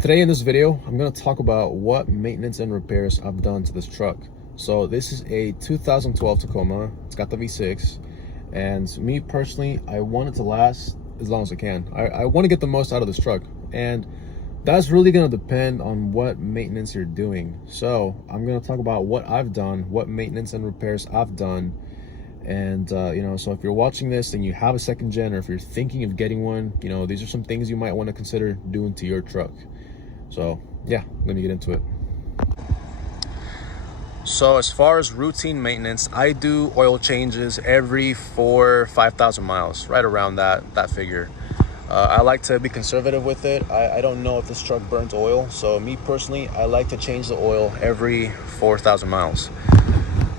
Today in this video, I'm going to talk about what maintenance and repairs I've done to this truck. So this is a 2012 Tacoma. It's got the V6, and me personally, I want it to last as long as I can. I want to get the most out of this truck, and that's really going to depend on what maintenance you're doing. So I'm going to talk about what I've done, what maintenance and repairs I've done. And so if you're watching this and you have a second gen, or if you're thinking of getting one, these are some things you might want to consider doing to your truck. So yeah, let me get into it. So as far as routine maintenance, I do oil changes every 5,000 miles, right around that figure. I like to be conservative with it. I don't know if this truck burns oil, so me personally, I like to change the oil every 4,000 miles.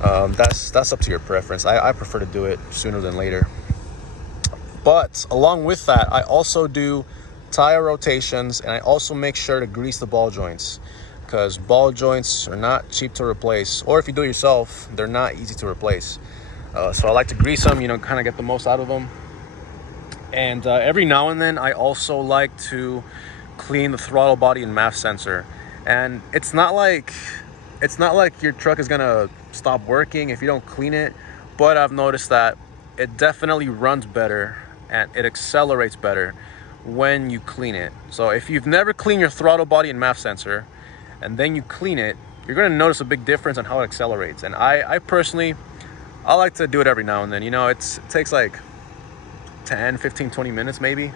That's up to your preference. I prefer to do it sooner than later. But along with that, I also do tire rotations, and I also make sure to grease the ball joints, because ball joints are not cheap to replace, or if you do it yourself, they're not easy to replace. So I like to grease them, kind of get the most out of them. And every now and then, I also like to clean the throttle body and MAF sensor. And it's not like your truck is gonna stop working if you don't clean it, but I've noticed that it definitely runs better and it accelerates better when you clean it. So if you've never cleaned your throttle body and MAF sensor and then you clean it, you're gonna notice a big difference on how it accelerates. And I personally, I like to do it every now and then. It takes like 10, 15, 20 minutes maybe,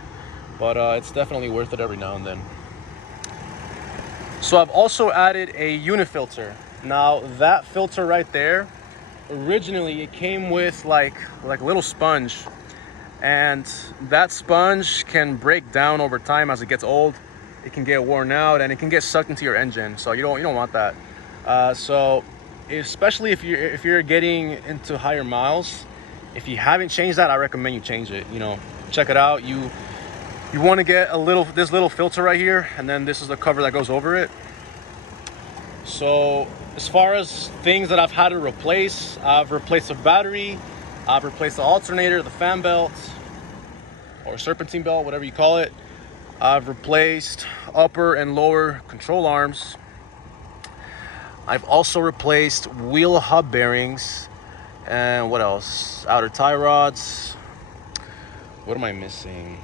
but it's definitely worth it every now and then. So I've also added a UniFilter. Now that filter right there, originally it came with like a little sponge, and that sponge can break down over time as it gets old. It can get worn out and it can get sucked into your engine, so you don't want that. So especially if you're getting into higher miles, if you haven't changed that, I recommend you change it. Check it out. You want to get this little filter right here, and then this is the cover that goes over it. So as far as things that I've had to replace, I've replaced the battery, I've replaced the alternator, the fan belt, or serpentine belt, whatever you call it. I've replaced upper and lower control arms. I've also replaced wheel hub bearings, and what else? Outer tie rods. What am I missing?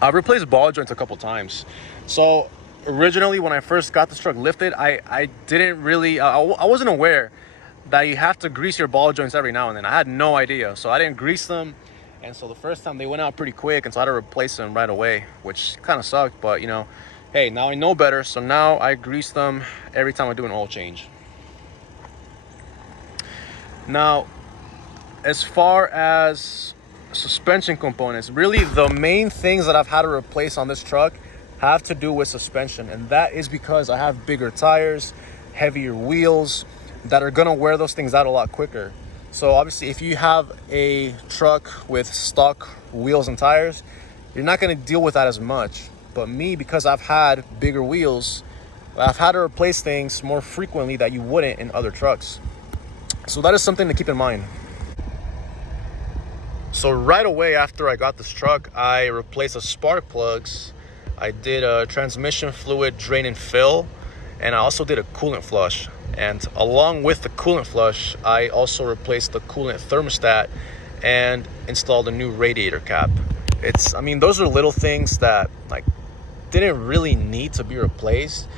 I've replaced ball joints a couple times. So originally, when I first got this truck lifted, I didn't really, I wasn't aware that you have to grease your ball joints every now and then. I had no idea, so I didn't grease them. And so the first time they went out pretty quick, and so I had to replace them right away, which kind of sucked, but hey, now I know better. So now I grease them every time I do an oil change. Now, as far as suspension components, really the main things that I've had to replace on this truck have to do with suspension, and that is because I have bigger tires, heavier wheels that are gonna wear those things out a lot quicker. So obviously, if you have a truck with stock wheels and tires, you're not gonna deal with that as much. But me, because I've had bigger wheels, I've had to replace things more frequently that you wouldn't in other trucks. So that is something to keep in mind. So right away after I got this truck, I replaced the spark plugs. I did a transmission fluid drain and fill, and I also did a coolant flush. And along with the coolant flush, I also replaced the coolant thermostat and installed a new radiator cap. Those are little things that didn't really need to be replaced.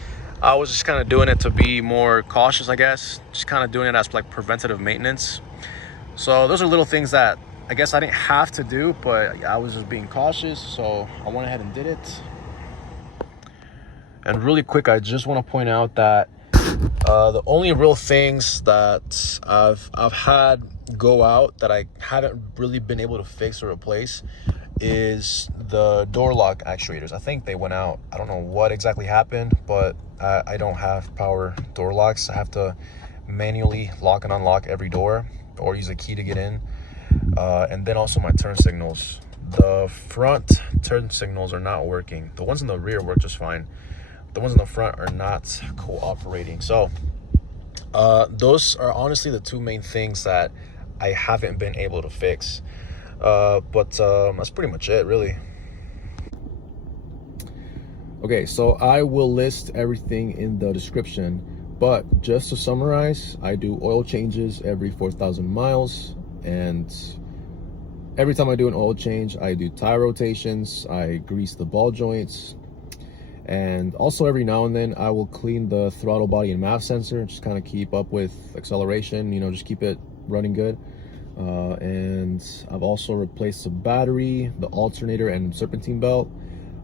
I was just kind of doing it to be more cautious, I guess. Just kind of doing it as preventative maintenance. So those are little things that I guess I didn't have to do, but I was just being cautious, so I went ahead and did it. And really quick, I just want to point out that the only real things that I've had go out that I haven't really been able to fix or replace is the door lock actuators. I think they went out. I don't know what exactly happened, but I don't have power door locks. I have to manually lock and unlock every door, or use a key to get in. And then also my turn signals. The front turn signals are not working. The ones in the rear work just fine. The ones in the front are not cooperating. So those are honestly the two main things that I haven't been able to fix. But that's pretty much it, really. Okay, so I will list everything in the description, but just to summarize, I do oil changes every 4,000 miles, and every time I do an oil change, I do tire rotations, I grease the ball joints, and also every now and then I will clean the throttle body and MAF sensor, just kind of keep up with acceleration, you know, just keep it running good. And I've also replaced the battery, the alternator, and serpentine belt.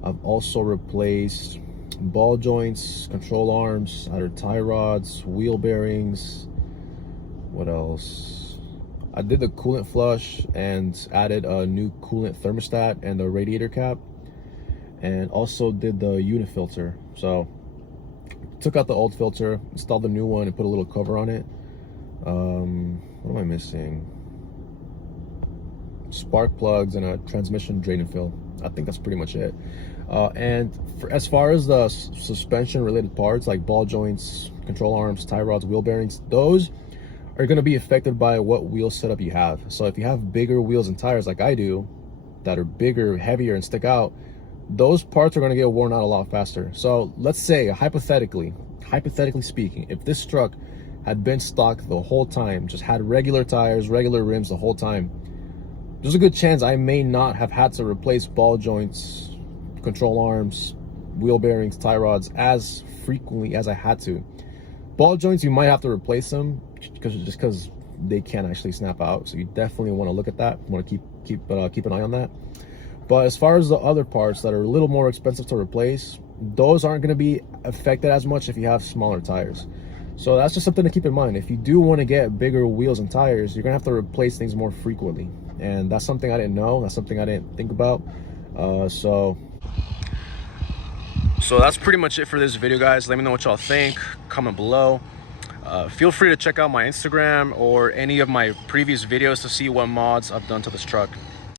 I've also replaced ball joints, control arms, outer tie rods, wheel bearings. What else? I did the coolant flush and added a new coolant thermostat and the radiator cap, and also did the UniFilter. So took out the old filter, installed the new one, and put a little cover on it. What am I missing? Spark plugs and a transmission drain and fill. I think that's pretty much it. As far as the suspension related parts like ball joints, control arms, tie rods, wheel bearings, those are going to be affected by what wheel setup you have. So if you have bigger wheels and tires like I do, that are bigger, heavier, and stick out, those parts are going to get worn out a lot faster. So let's say, hypothetically speaking, if this truck had been stock the whole time, just had regular tires, regular rims the whole time, there's a good chance I may not have had to replace ball joints, control arms, wheel bearings, tie rods as frequently as I had to. Ball joints, you might have to replace them because they can actually snap out. So you definitely want to look at that. You want to keep an eye on that. But as far as the other parts that are a little more expensive to replace, those aren't going to be affected as much if you have smaller tires. So that's just something to keep in mind. If you do want to get bigger wheels and tires, you're going to have to replace things more frequently. And that's something I didn't know. That's something I didn't think about. So that's pretty much it for this video, guys. Let me know what y'all think. Comment below. Feel free to check out my Instagram or any of my previous videos to see what mods I've done to this truck.